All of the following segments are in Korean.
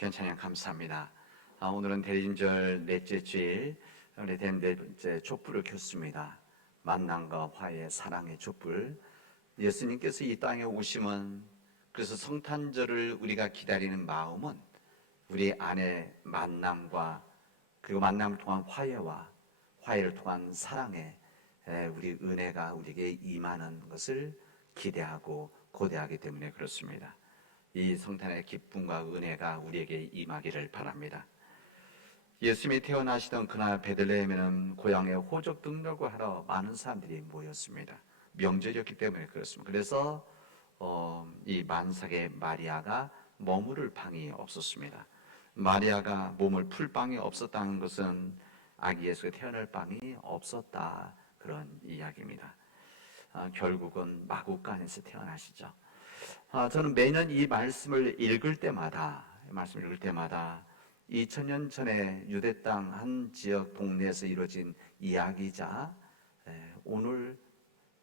귀한 찬양 감사합니다. 오늘은 대림절 넷째 주일, 우리 넷째 촛불을 켰습니다. 만남과 화해, 사랑의 촛불. 예수님께서 이 땅에 오시면, 그래서 성탄절을 우리가 기다리는 마음은 우리 안에 만남과, 그리고 만남을 통한 화해와 화해를 통한 사랑의 우리 은혜가 우리에게 임하는 것을 기대하고 고대하기 때문에 그렇습니다. 이 성탄의 기쁨과 은혜가 우리에게 임하기를 바랍니다. 예수님이 태어나시던 그날 베들레헴에는 고향에 호적 등록을 하러 많은 사람들이 모였습니다. 명절이었기 때문에 그렇습니다. 그래서 이 만삭의 마리아가 머무를 방이 없었습니다. 마리아가 몸을 풀 방이 없었다는 것은 아기 예수가 태어날 방이 없었다, 그런 이야기입니다. 결국은 마구간에서 태어나시죠. 저는 매년 이 말씀을 읽을 때마다 2000년 전에 유대 땅 한 지역 동네에서 이루어진 이야기이자 오늘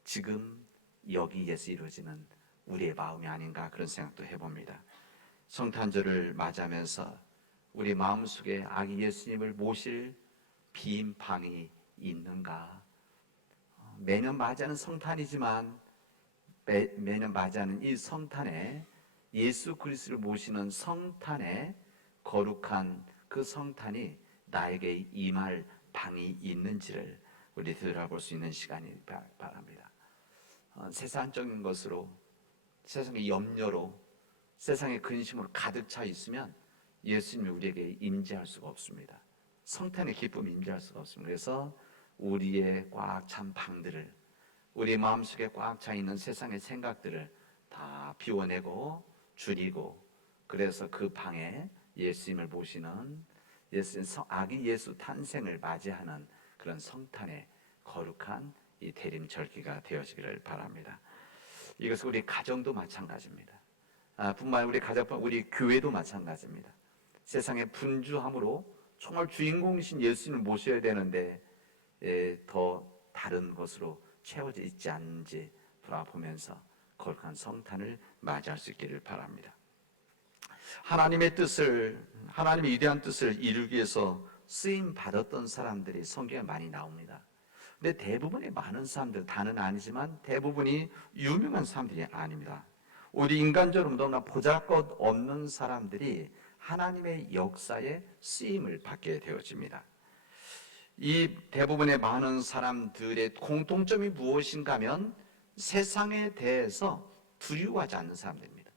지금 여기에서 이루어지는 우리의 마음이 아닌가, 그런 생각도 해봅니다. 성탄절을 맞이하면서 우리 마음속에 아기 예수님을 모실 빈 방이 있는가? 매년 맞이하는 성탄이지만 매년 맞이하는 이 성탄에, 예수 그리스도를 모시는 성탄에, 거룩한 그 성탄이 나에게 임할 방이 있는지를 우리 되돌아볼 수 있는 시간이 바랍니다. 세상적인 것으로, 세상의 염려로, 세상의 근심으로 가득 차 있으면 예수님이 우리에게 임재할 수가 없습니다. 성탄의 기쁨이 임재할 수가 없습니다. 그래서 우리의 꽉 찬 방들을, 우리 마음속에 꽉 차 있는 세상의 생각들을 다 비워내고 줄이고, 그래서 그 방에 예수님을 모시는, 예수님 아기 예수 탄생을 맞이하는 그런 성탄의 거룩한 이 대림절기가 되어지기를 바랍니다. 이것은 우리 가정도 마찬가지입니다. 뿐만 아니라 우리 가정뿐 우리 교회도 마찬가지입니다. 세상의 분주함으로 정말 주인공이신 예수님을 모셔야 되는데 더 다른 것으로 채워져 있지 않은지 돌아보면서 거룩한 성탄을 맞이할 수 있기를 바랍니다. 하나님의 뜻을, 하나님의 위대한 뜻을 이루기 위해서 쓰임 받았던 사람들이 성경에 많이 나옵니다. 근데 대부분의 많은 사람들, 다는 아니지만 대부분이 유명한 사람들이 아닙니다. 우리 인간적으로 너무나 보잘것없는 사람들이 하나님의 역사에 쓰임을 받게 되어집니다. 이 대부분의 많은 사람들의 공통점이 무엇인가 하면 세상에 대해서 두려워하지 않는 사람들입니다.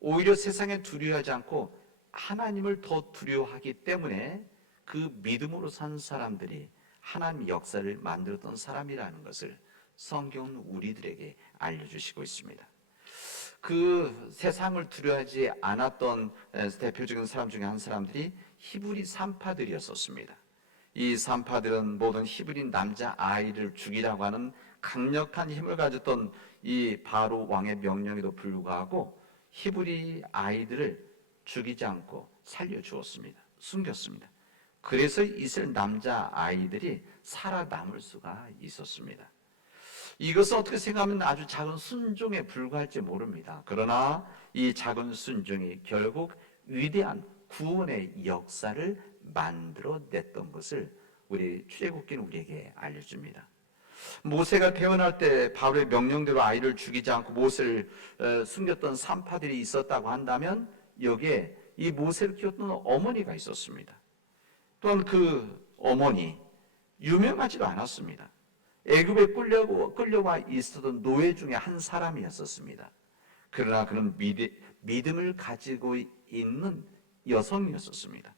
오히려 세상에 두려워하지 않고 하나님을 더 두려워하기 때문에 그 믿음으로 산 사람들이 하나님의 역사를 만들었던 사람이라는 것을 성경은 우리들에게 알려주시고 있습니다. 그 세상을 두려워하지 않았던 대표적인 사람 중에 한 사람들이 히브리 산파들이었었습니다. 이 산파들은 모든 히브리 남자 아이를 죽이라고 하는 강력한 힘을 가졌던 이 바로 왕의 명령에도 불구하고 히브리 아이들을 죽이지 않고 살려주었습니다. 숨겼습니다. 그래서 이스라엘 남자 아이들이 살아남을 수가 있었습니다. 이것을 어떻게 생각하면 아주 작은 순종에 불과할지 모릅니다. 그러나 이 작은 순종이 결국 위대한 구원의 역사를 만들어냈던 것을 우리 출애굽기는 우리에게 알려줍니다. 모세가 태어날 때 바로의 명령대로 아이를 죽이지 않고 모세를 숨겼던 산파들이 있었다고 한다면 여기에 이 모세를 키웠던 어머니가 있었습니다. 또한 그 어머니 유명하지도 않았습니다. 애굽에 끌려와 있었던 노예 중에 한 사람이었습니다. 그러나 그는 믿음을 가지고 있는 여성이었습니다.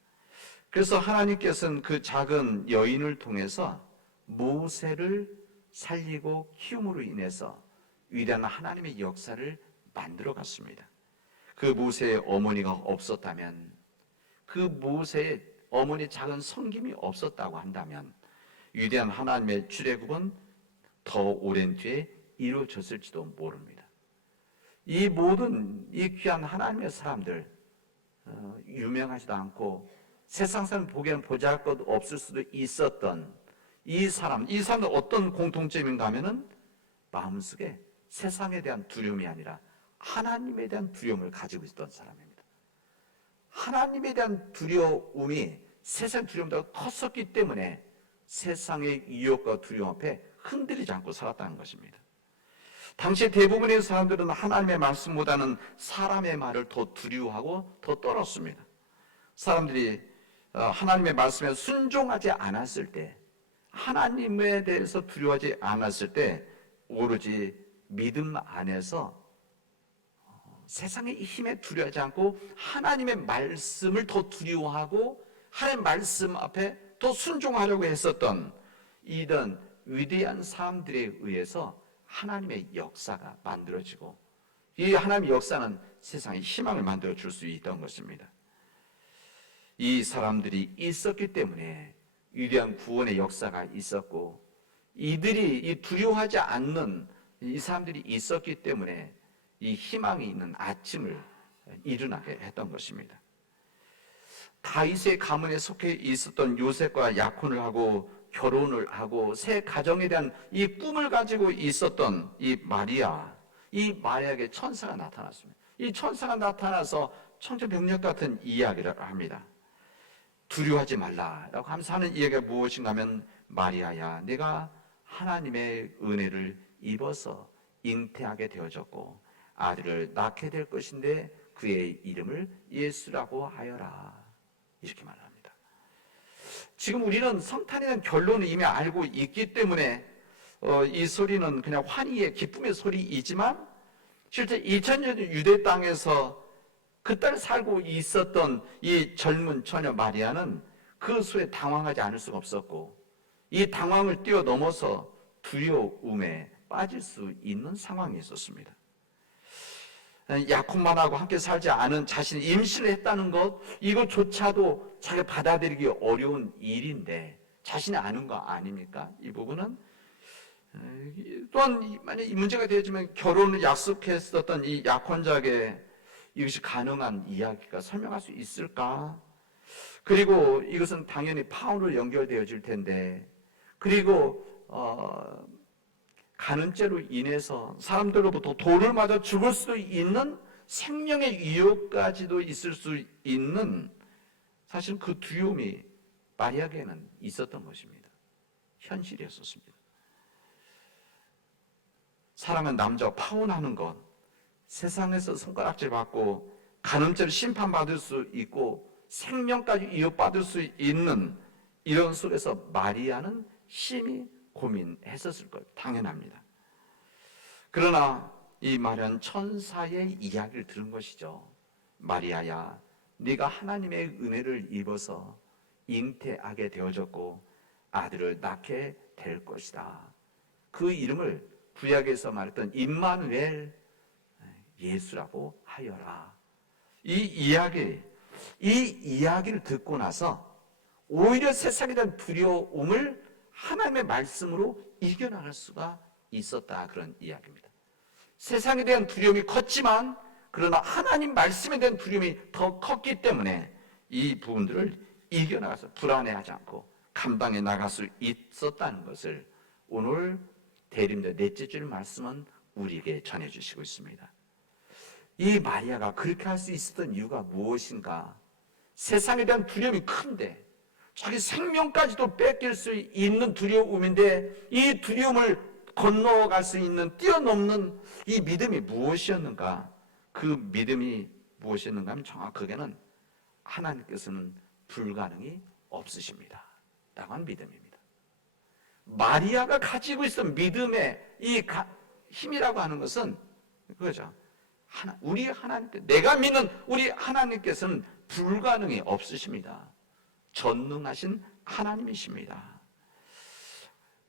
그래서 하나님께서는 그 작은 여인을 통해서 모세를 살리고 키움으로 인해서 위대한 하나님의 역사를 만들어 갔습니다. 그 모세의 어머니가 없었다면, 그 모세의 어머니 작은 섬김이 없었다고 한다면 위대한 하나님의 출애굽은 더 오랜 뒤에 이루어졌을지도 모릅니다. 이 모든 이 귀한 하나님의 사람들, 유명하지도 않고 세상 사람 보기에는 보잘것 없을 수도 있었던 이 사람들 어떤 공통점인가 하면은 마음속에 세상에 대한 두려움이 아니라 하나님에 대한 두려움을 가지고 있었던 사람입니다. 하나님에 대한 두려움이 세상 두려움보다 컸었기 때문에 세상의 유혹과 두려움 앞에 흔들리지 않고 살았다는 것입니다. 당시 대부분의 사람들은 하나님의 말씀보다는 사람의 말을 더 두려워하고 더 떨었습니다. 사람들이 하나님의 말씀에 순종하지 않았을 때, 하나님에 대해서 두려워하지 않았을 때 오로지 믿음 안에서 세상의 힘에 두려워하지 않고 하나님의 말씀을 더 두려워하고 하나님의 말씀 앞에 더 순종하려고 했었던 이런 위대한 사람들에 의해서 하나님의 역사가 만들어지고, 이 하나님의 역사는 세상에 희망을 만들어 줄 수 있던 것입니다. 이 사람들이 있었기 때문에 위대한 구원의 역사가 있었고, 이들이 이 두려워하지 않는 이 사람들이 있었기 때문에 이 희망이 있는 아침을 일어나게 했던 것입니다. 다윗의 가문에 속해 있었던 요셉과 약혼을 하고 결혼을 하고 새 가정에 대한 이 꿈을 가지고 있었던 이 마리아에게 천사가 나타났습니다. 이 천사가 나타나서 청천벽력 같은 이야기를 합니다. 두려워하지 말라라고 하면서 하는 이야기가 무엇인가 하면, 마리아야, 네가 하나님의 은혜를 입어서 잉태하게 되어졌고 아들을 낳게 될 것인데 그의 이름을 예수라고 하여라, 이렇게 말합니다. 지금 우리는 성탄에 대한 결론을 이미 알고 있기 때문에 이 소리는 그냥 환희의 기쁨의 소리이지만, 실제 2000년 유대 땅에서 그때 살고 있었던 이 젊은 처녀 마리아는 그 소리에 당황하지 않을 수가 없었고, 이 당황을 뛰어넘어서 두려움에 빠질 수 있는 상황이 있었습니다. 약혼만 하고 함께 살지 않은 자신이 임신을 했다는 것, 이것조차도 자기가 받아들이기 어려운 일인데 자신이 아는 거 아닙니까? 이 부분은 또한 만약 이 문제가 되지만 결혼을 약속했었던 이 약혼자에게 이것이 가능한 이야기가 설명할 수 있을까? 그리고 이것은 당연히 파혼으로 연결되어질 텐데, 그리고 간음죄로 인해서 사람들로부터 돌을 맞아 죽을 수도 있는 생명의 위협까지도 있을 수 있는, 사실 그 두려움이 마리아에게는 있었던 것입니다. 현실이었습니다. 사랑하는 남자와 파혼하는 것, 세상에서 손가락질 받고 간음죄로 심판받을 수 있고 생명까지 위협받을 수 있는 이런 속에서 마리아는 심히 고민했었을 것, 당연합니다. 그러나 이 마리아는 천사의 이야기를 들은 것이죠. 마리아야, 네가 하나님의 은혜를 입어서 잉태하게 되어졌고 아들을 낳게 될 것이다. 그 이름을 구약에서 말했던 임마누엘, 예수라고 하여라. 이 이야기를 듣고 나서 오히려 세상에 대한 두려움을 하나님의 말씀으로 이겨나갈 수가 있었다, 그런 이야기입니다. 세상에 대한 두려움이 컸지만 그러나 하나님 말씀에 대한 두려움이 더 컸기 때문에 이 부분들을 이겨나가서 불안해하지 않고 감당해 나갈 수 있었다는 것을 오늘 대림절 넷째 줄 말씀은 우리에게 전해주시고 있습니다. 이 마리아가 그렇게 할 수 있었던 이유가 무엇인가? 세상에 대한 두려움이 큰데, 자기 생명까지도 뺏길 수 있는 두려움인데, 이 두려움을 건너갈 수 있는, 뛰어넘는 이 믿음이 무엇이었는가? 그 믿음이 무엇이었는가 하면 정확하게는 하나님께서는 불가능이 없으십니다 라고 하는 믿음입니다. 마리아가 가지고 있던 믿음의 이 힘이라고 하는 것은 그거죠. 우리 하나님께, 내가 믿는 우리 하나님께서는 불가능이 없으십니다. 전능하신 하나님이십니다.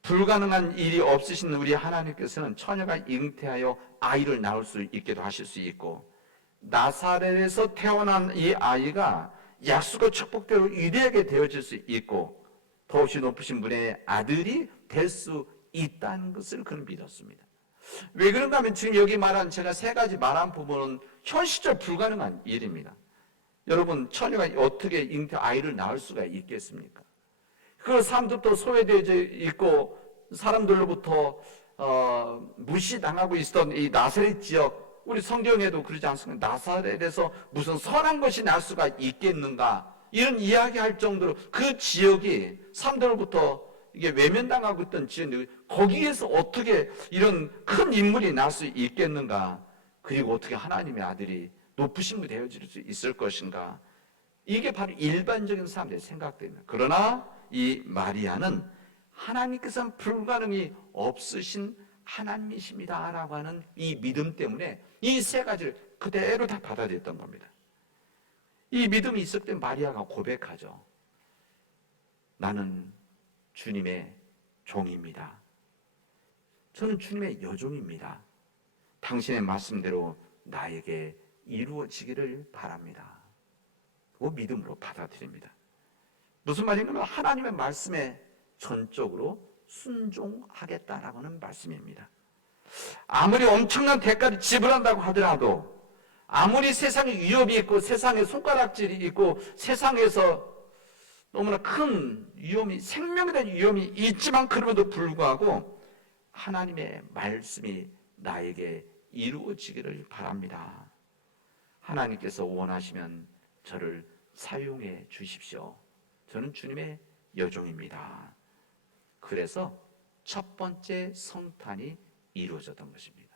불가능한 일이 없으신 우리 하나님께서는 처녀가 잉태하여 아이를 낳을 수 있게도 하실 수 있고, 나사렛에서 태어난 이 아이가 약속의 축복대로 위대하게 되어질 수 있고, 더없이 높으신 분의 아들이 될 수 있다는 것을 그는 믿었습니다. 왜 그런가 하면 지금 여기 말한, 제가 세 가지 말한 부분은 현실적으로 불가능한 일입니다. 여러분, 처녀가 어떻게 잉태 아이를 낳을 수가 있겠습니까? 그 사람들도 소외되어 있고 사람들로부터 무시당하고 있었던 이 나사렛 지역, 우리 성경에도 그러지 않습니까? 나사렛에서 무슨 선한 것이 날 수가 있겠는가? 이런 이야기할 정도로 그 지역이 사람들로부터 이게 외면당하고 있던 지역인데 거기에서 어떻게 이런 큰 인물이 날 수 있겠는가? 그리고 어떻게 하나님의 아들이 높으신 분이 되어질 수 있을 것인가? 이게 바로 일반적인 사람들의 생각입니다. 그러나 이 마리아는 하나님께서는 불가능이 없으신 하나님이십니다라고 하는 이 믿음 때문에 이 세 가지를 그대로 다 받아들였던 겁니다. 이 믿음이 있을 때 마리아가 고백하죠. 나는 주님의 종입니다. 저는 주님의 여종입니다. 당신의 말씀대로 나에게 이루어지기를 바랍니다. 그 믿음으로 받아들입니다. 무슨 말인가? 하나님의 말씀에 전적으로 순종하겠다라고 하는 말씀입니다. 아무리 엄청난 대가를 지불한다고 하더라도, 아무리 세상에 위협이 있고 세상에 손가락질이 있고 세상에서 너무나 큰 위험이, 생명에 대한 위험이 있지만 그럼에도 불구하고 하나님의 말씀이 나에게 이루어지기를 바랍니다. 하나님께서 원하시면 저를 사용해 주십시오. 저는 주님의 여종입니다. 그래서 첫 번째 성탄이 이루어졌던 것입니다.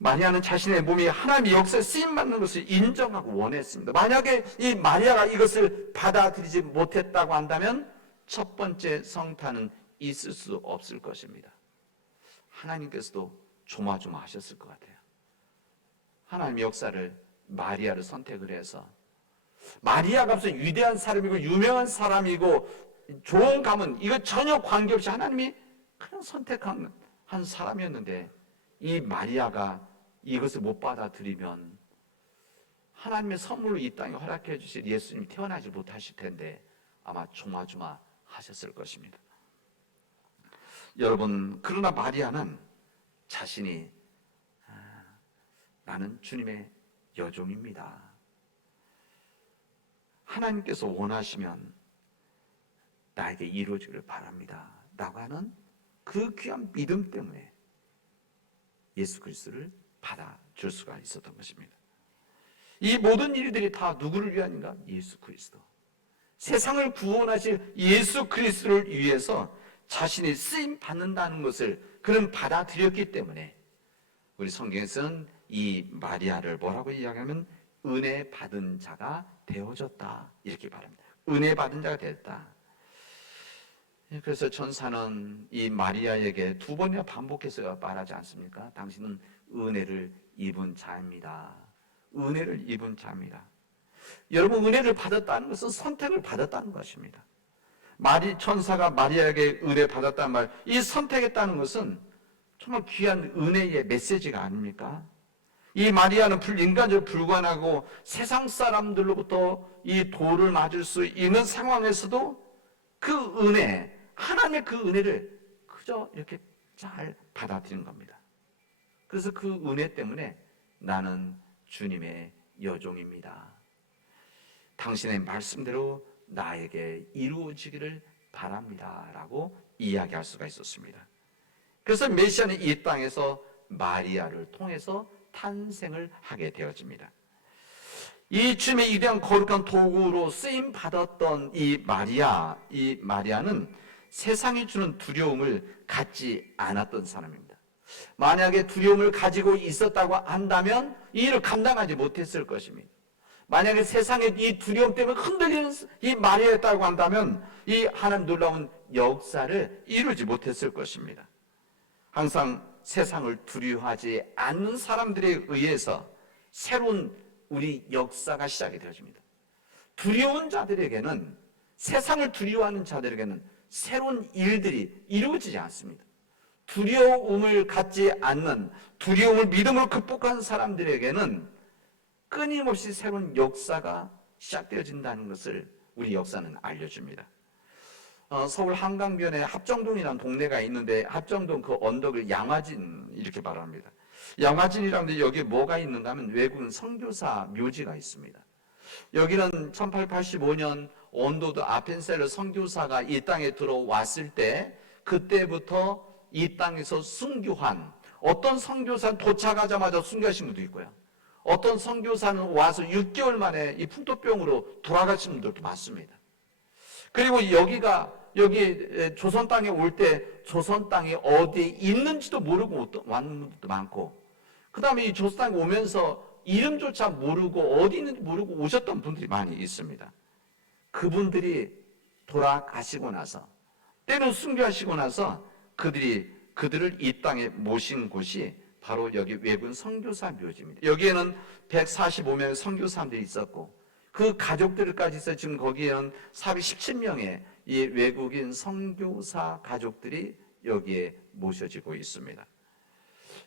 마리아는 자신의 몸이 하나님의 역사에 쓰임받는 것을 인정하고 원했습니다. 만약에 이 마리아가 이것을 받아들이지 못했다고 한다면 첫 번째 성탄은 있을 수 없을 것입니다. 하나님께서도 조마조마하셨을 것 같아요. 하나님의 역사를 마리아를 선택을 해서, 마리아가 무슨 위대한 사람이고 유명한 사람이고 좋은 가문, 이거 전혀 관계없이 하나님이 그냥 선택한 한 사람이었는데, 이 마리아가 이것을 못 받아들이면 하나님의 선물로 이 땅에 허락해 주실 예수님이 태어나지 못하실 텐데 아마 조마조마하셨을 것입니다. 여러분, 그러나 마리아는 자신이 나는 주님의 여종입니다. 하나님께서 원하시면 나에게 이루어지기를 바랍니다. 라고 하는 그 귀한 믿음 때문에 예수 그리스도를 받아줄 수가 있었던 것입니다. 이 모든 일들이 다 누구를 위한인가? 예수 그리스도. 세상을 구원하실 예수 그리스도를 위해서 자신이 쓰임 받는다는 것을 그는 받아들였기 때문에 우리 성경에서는 이 마리아를 뭐라고 이야기하면 은혜 받은 자가 되어졌다 이렇게 말합니다. 은혜 받은 자가 되었다. 그래서 천사는 이 마리아에게 두 번이나 반복해서 말하지 않습니까? 당신은 은혜를 입은 자입니다. 은혜를 입은 자입니다. 여러분, 은혜를 받았다는 것은 선택을 받았다는 것입니다. 천사가 마리아에게 은혜 받았다는 말, 이 선택했다는 것은 정말 귀한 은혜의 메시지가 아닙니까? 이 마리아는 인간적으로 불가능하고 세상 사람들로부터 이 도를 맞을 수 있는 상황에서도 그 은혜, 하나님의 그 은혜를 그저 이렇게 잘 받아들인 겁니다. 그래서 그 은혜 때문에 나는 주님의 여종입니다. 당신의 말씀대로 나에게 이루어지기를 바랍니다. 라고 이야기할 수가 있었습니다. 그래서 메시아는 이 땅에서 마리아를 통해서 탄생을 하게 되어집니다. 이 주님의 위대한 거룩한 도구로 쓰임 받았던 이 마리아는 세상이 주는 두려움을 갖지 않았던 사람입니다. 만약에 두려움을 가지고 있었다고 한다면 이 일을 감당하지 못했을 것입니다. 만약에 세상의 이 두려움 때문에 흔들리는 이 마리아였다고 한다면 이 하나님 놀라운 역사를 이루지 못했을 것입니다. 항상 세상을 두려워하지 않는 사람들에 의해서 새로운 우리 역사가 시작이 되어집니다. 두려운 자들에게는, 세상을 두려워하는 자들에게는 새로운 일들이 이루어지지 않습니다. 두려움을 갖지 않는, 두려움을 믿음으로 극복한 사람들에게는 끊임없이 새로운 역사가 시작되어진다는 것을 우리 역사는 알려줍니다. 서울 한강변에 합정동이라는 동네가 있는데 합정동 그 언덕을 양화진 이렇게 말합니다. 양화진이라는 데 여기 뭐가 있는가 하면 외국인 선교사 묘지가 있습니다. 여기는 1885년 온도도 아펜셀러 선교사가 이 땅에 들어왔을 때 그때부터 이 땅에서 순교한 어떤 선교사는 도착하자마자 순교하신 분도 있고요. 어떤 선교사는 와서 6개월 만에 이 풍토병으로 돌아가신 분들도 많습니다. 그리고 여기 조선 땅에 올 때 조선 땅이 어디에 있는지도 모르고 왔는 분들도 많고, 그 다음에 이 조선 땅에 오면서 이름조차 모르고 어디 있는지 모르고 오셨던 분들이 많이 있습니다. 그분들이 돌아가시고 나서, 때는 순교하시고 나서 그들을 이 땅에 모신 곳이 바로 여기 외군 선교사 묘지입니다. 여기에는 145명의 선교사들이 있었고, 그 가족들까지 있어 지금 거기에는 417명의 이 외국인 선교사 가족들이 여기에 모셔지고 있습니다.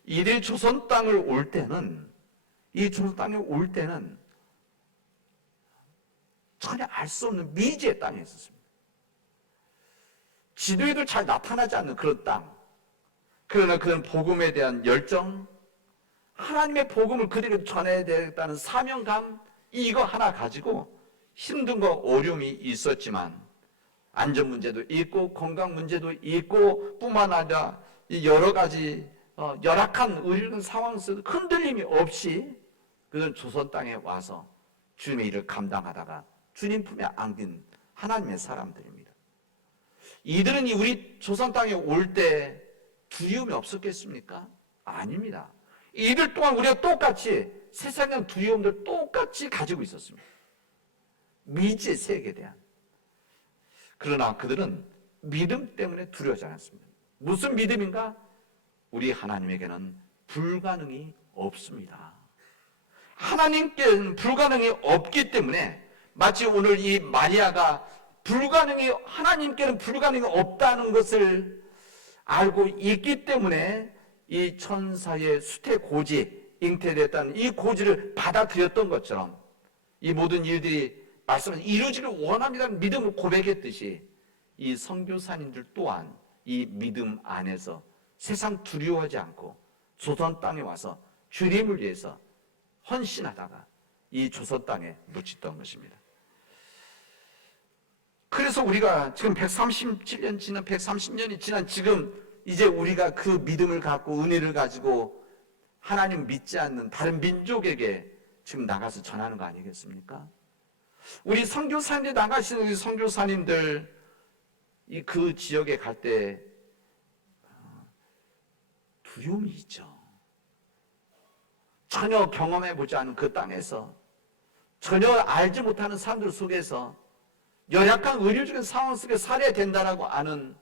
이들이 조선 땅을 올 때는, 이 조선 땅에 올 때는 전혀 알 수 없는 미지의 땅에 있었습니다. 지도에도 잘 나타나지 않는 그런 땅. 그러나 그런 복음에 대한 열정, 하나님의 복음을 그들에게 전해야 되겠다는 사명감, 이거 하나 가지고 힘든 거 어려움이 있었지만 안전 문제도 있고 건강 문제도 있고 뿐만 아니라 여러 가지 열악한 의료적 상황 속에서 흔들림이 없이 그들은 조선 땅에 와서 주님의 일을 감당하다가 주님 품에 안긴 하나님의 사람들입니다. 이들은 우리 조선 땅에 올 때 두려움이 없었겠습니까? 아닙니다. 이들 또한 우리가 똑같이 세상의 두려움들 똑같이 가지고 있었습니다. 미지의 세계에 대한. 그러나 그들은 믿음 때문에 두려워하지 않았습니다. 무슨 믿음인가? 우리 하나님에게는 불가능이 없습니다. 하나님께는 불가능이 없기 때문에 마치 오늘 이 마리아가 하나님께는 불가능이 없다는 것을 알고 있기 때문에 이 천사의 수태고지, 잉태됐다는 이 고지를 받아들였던 것처럼 이 모든 일들이 말씀은 이루어지길 원합니다는 믿음을 고백했듯이 이 선교사님들 또한 이 믿음 안에서 세상 두려워하지 않고 조선 땅에 와서 주님을 위해서 헌신하다가 이 조선 땅에 묻혔던 것입니다. 그래서 우리가 지금 130년이 지난 지금 이제 우리가 그 믿음을 갖고 은혜를 가지고 하나님 믿지 않는 다른 민족에게 지금 나가서 전하는 거 아니겠습니까? 우리 선교사님들 나가시는 우리 선교사님들 그 지역에 갈 때 두려움이 있죠. 전혀 경험해보지 않은 그 땅에서 전혀 알지 못하는 사람들 속에서 연약한 의료적인 상황 속에 살아야 된다라고 아는,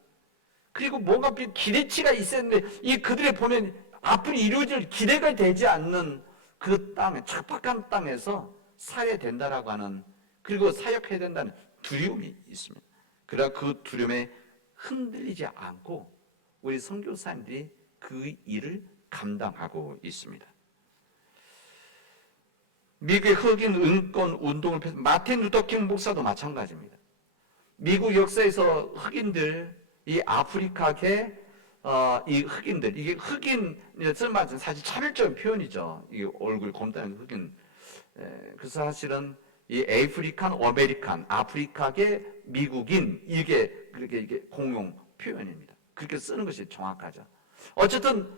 그리고 뭔가 기대치가 있었는데 이 그들의 보면 앞으로 이루어질 기대가 되지 않는 그 땅에, 척박한 땅에서 살아야 된다라고 하는, 그리고 사역해야 된다는 두려움이 있습니다. 그러나 그 두려움에 흔들리지 않고 우리 선교사님들이 그 일을 감당하고 있습니다. 미국의 흑인 인권 운동을 펼친 마틴 루터킹 목사도 마찬가지입니다. 미국 역사에서 흑인들, 이 아프리카계 이 흑인들, 이게 흑인을 맞은 사실 차별적인 표현이죠. 이게 얼굴 곰탕한 흑인. 그래서 사실은 이 아프리칸 아메리칸, 아프리카계 미국인, 이게 공용 표현입니다. 그렇게 쓰는 것이 정확하죠. 어쨌든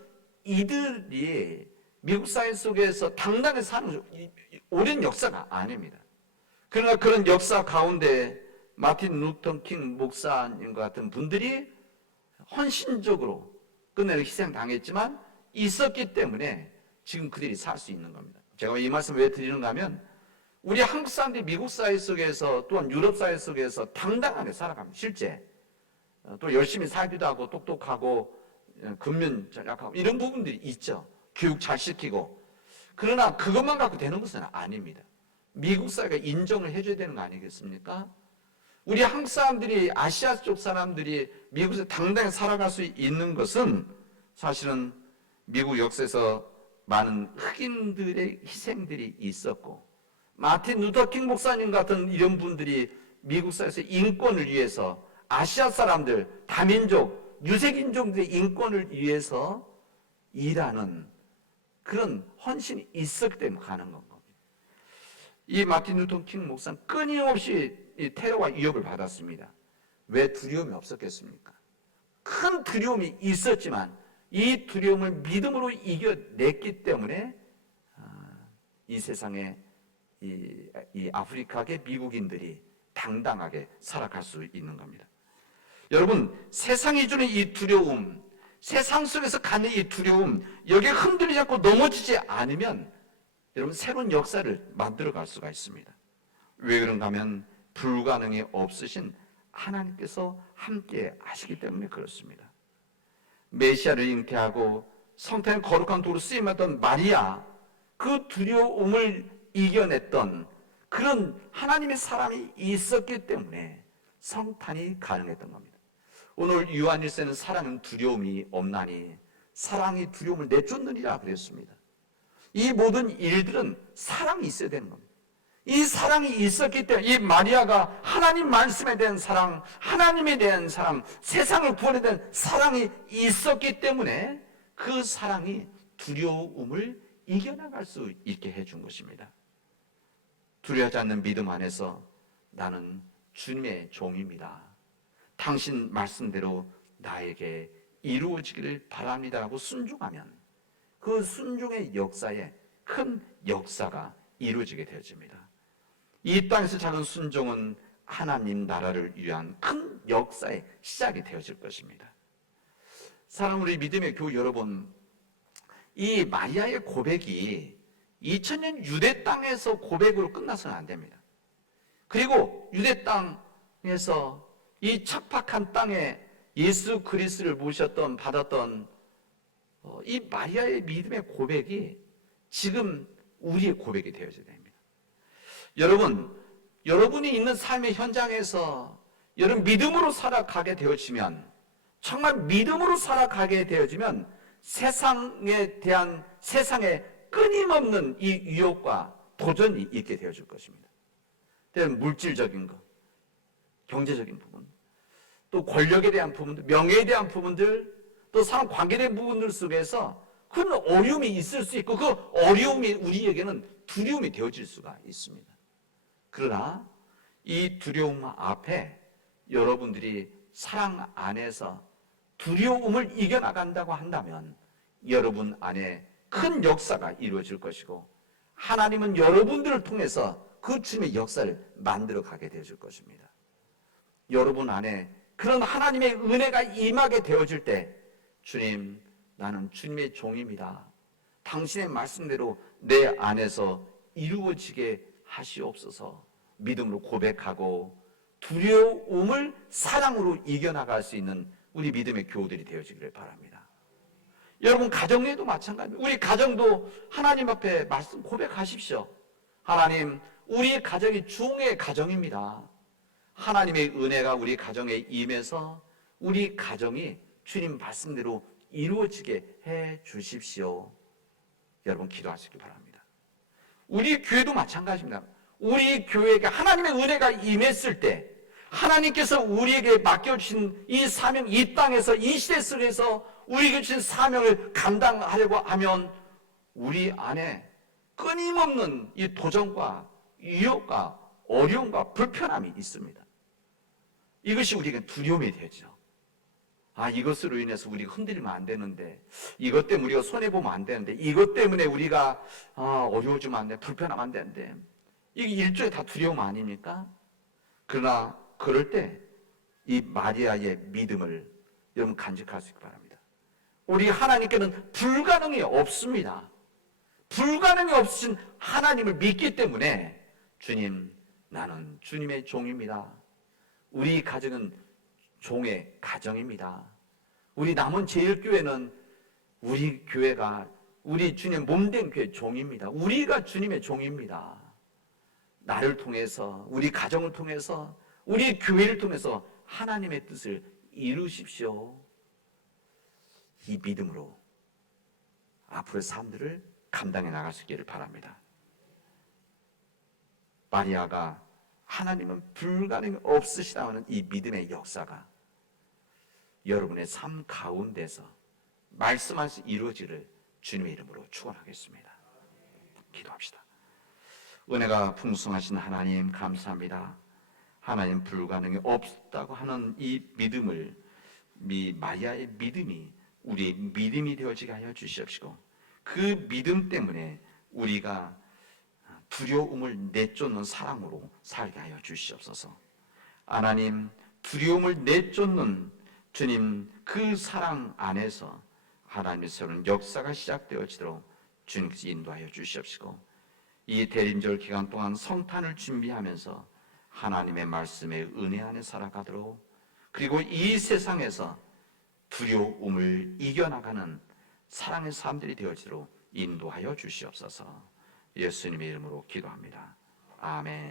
이들이 미국 사회 속에서 당당히 사는 오랜 역사가 아닙니다. 그러나 그런 역사 가운데 마틴 루터 킹 목사님과 같은 분들이 헌신적으로 끝내는 희생당했지만 있었기 때문에 지금 그들이 살 수 있는 겁니다. 제가 이 말씀 왜 드리는가 하면 우리 한국 사람들이 미국 사회 속에서 또한 유럽 사회 속에서 당당하게 살아갑니다. 실제 또 열심히 살기도 하고 똑똑하고 근면 전략하고 이런 부분들이 있죠. 교육 잘 시키고. 그러나 그것만 갖고 되는 것은 아닙니다. 미국 사회가 인정을 해줘야 되는 거 아니겠습니까? 우리 한국 사람들이, 아시아 쪽 사람들이 미국에서 당당히 살아갈 수 있는 것은 사실은 미국 역사에서 많은 흑인들의 희생들이 있었고, 마틴 루터킹 목사님 같은 이런 분들이 미국 사회에서 인권을 위해서 아시아 사람들, 다민족, 유색인종들의 인권을 위해서 일하는 그런 헌신이 있었기 때문에 가는 겁니다. 이 마틴 루터킹 목사는 끊임없이 이 테러와 위협을 받았습니다. 왜 두려움이 없었겠습니까? 큰 두려움이 있었지만 이 두려움을 믿음으로 이겨냈기 때문에 이 세상에 이 아프리카계 미국인들이 당당하게 살아갈 수 있는 겁니다. 여러분, 세상이 주는 이 두려움, 세상 속에서 갖는 이 두려움, 여기에 흔들리지 않고 넘어지지 않으면 여러분 새로운 역사를 만들어갈 수가 있습니다. 왜 그런가 하면 불가능이 없으신 하나님께서 함께 하시기 때문에 그렇습니다. 메시아를 잉태하고 성탄의 거룩한 도로 쓰임받던 마리아, 그 두려움을 이겨냈던 그런 하나님의 사람이 있었기 때문에 성탄이 가능했던 겁니다. 오늘 요한일서는 사랑은 두려움이 없나니 사랑이 두려움을 내쫓느니라 그랬습니다. 이 모든 일들은 사랑이 있어야 되는 겁니다. 이 사랑이 있었기 때문에 이 마리아가 하나님 말씀에 대한 사랑, 하나님에 대한 사랑, 세상을 구원에 대한 사랑이 있었기 때문에 그 사랑이 두려움을 이겨나갈 수 있게 해준 것입니다. 두려워하지 않는 믿음 안에서 나는 주님의 종입니다. 당신 말씀대로 나에게 이루어지기를 바랍니다라고 순종하면 그 순종의 역사에 큰 역사가 이루어지게 되어집니다. 이 땅에서 작은 순종은 하나님 나라를 위한 큰 역사의 시작이 되어질 것입니다. 사랑하는 우리 믿음의 교우 여러분, 이 마리아의 고백이 2000년 유대 땅에서 고백으로 끝나서는 안 됩니다. 그리고 유대 땅에서 이 척박한 땅에 예수 그리스도를 모셨던 받았던 이 마리아의 믿음의 고백이 지금 우리의 고백이 되어져야 됩니다. 여러분이 있는 삶의 현장에서 여러분 믿음으로 살아가게 되어지면, 정말 믿음으로 살아가게 되어지면 세상에 대한 세상의 끊임없는 이 유혹과 도전이 있게 되어질 것입니다. 때로는 물질적인 것, 경제적인 부분, 또 권력에 대한 부분들, 명예에 대한 부분들, 또 사람 관계에 대한 부분들 속에서 큰 어려움이 있을 수 있고 그 어려움이 우리에게는 두려움이 되어질 수가 있습니다. 그러나 이 두려움 앞에 여러분들이 사랑 안에서 두려움을 이겨나간다고 한다면 여러분 안에 큰 역사가 이루어질 것이고 하나님은 여러분들을 통해서 그 주님의 역사를 만들어 가게 되어질 것입니다. 여러분 안에 그런 하나님의 은혜가 임하게 되어질 때 주님, 나는 주님의 종입니다. 당신의 말씀대로 내 안에서 이루어지게 하시옵소서 믿음으로 고백하고 두려움을 사랑으로 이겨나갈 수 있는 우리 믿음의 교우들이 되어지기를 바랍니다. 여러분 가정에도 마찬가지입니다. 우리 가정도 하나님 앞에 말씀 고백하십시오. 하나님, 우리 가정이 중의 가정입니다. 하나님의 은혜가 우리 가정에 임해서 우리 가정이 주님 말씀대로 이루어지게 해 주십시오. 여러분 기도하시기 바랍니다. 우리 교회도 마찬가지입니다. 우리 교회가 하나님의 은혜가 임했을 때 하나님께서 우리에게 맡겨주신 이 사명, 이 땅에서 이 시대 속에서 우리에게 주신 사명을 감당하려고 하면 우리 안에 끊임없는 이 도전과 유혹과 어려움과 불편함이 있습니다. 이것이 우리에게 두려움이 되죠. 이것으로 인해서 우리가 흔들리면 안 되는데, 이것 때문에 우리가 손해보면 안 되는데, 이것 때문에 우리가 어려워지면 안 돼, 불편하면 안 되는데, 이게 일종의 다 두려움 아닙니까? 그러나 그럴 때 이 마리아의 믿음을 여러분 간직할 수 있기 바랍니다. 우리 하나님께는 불가능이 없습니다. 불가능이 없으신 하나님을 믿기 때문에 주님, 나는 주님의 종입니다. 우리 가정은 종의 가정입니다. 우리 남은 제일교회는 우리 교회가 우리 주님 몸된 교회 종입니다. 우리가 주님의 종입니다. 나를 통해서, 우리 가정을 통해서, 우리 교회를 통해서 하나님의 뜻을 이루십시오. 이 믿음으로 앞으로의 삶들을 감당해 나갈 수 있기를 바랍니다. 마리아가 하나님은 불가능이 없으시다고 하는 이 믿음의 역사가 여러분의 삶 가운데서 말씀하신 이루어지를 주님의 이름으로 축원하겠습니다. 기도합시다. 은혜가 풍성하신 하나님 감사합니다. 하나님 불가능이 없다고 하는 이 믿음을, 이 마리아의 믿음이 우리 믿음이 되어지게 하여 주시옵시고, 그 믿음 때문에 우리가 두려움을 내쫓는 사랑으로 살게 하여 주시옵소서. 하나님, 두려움을 내쫓는 주님 그 사랑 안에서 하나님의 새로운 역사가 시작되어지도록 주님께서 인도하여 주시옵시고, 이 대림절 기간 동안 성탄을 준비하면서 하나님의 말씀의 은혜 안에 살아가도록, 그리고 이 세상에서 두려움을 이겨나가는 사랑의 사람들이 되어지도록 인도하여 주시옵소서. 예수님의 이름으로 기도합니다. 아멘.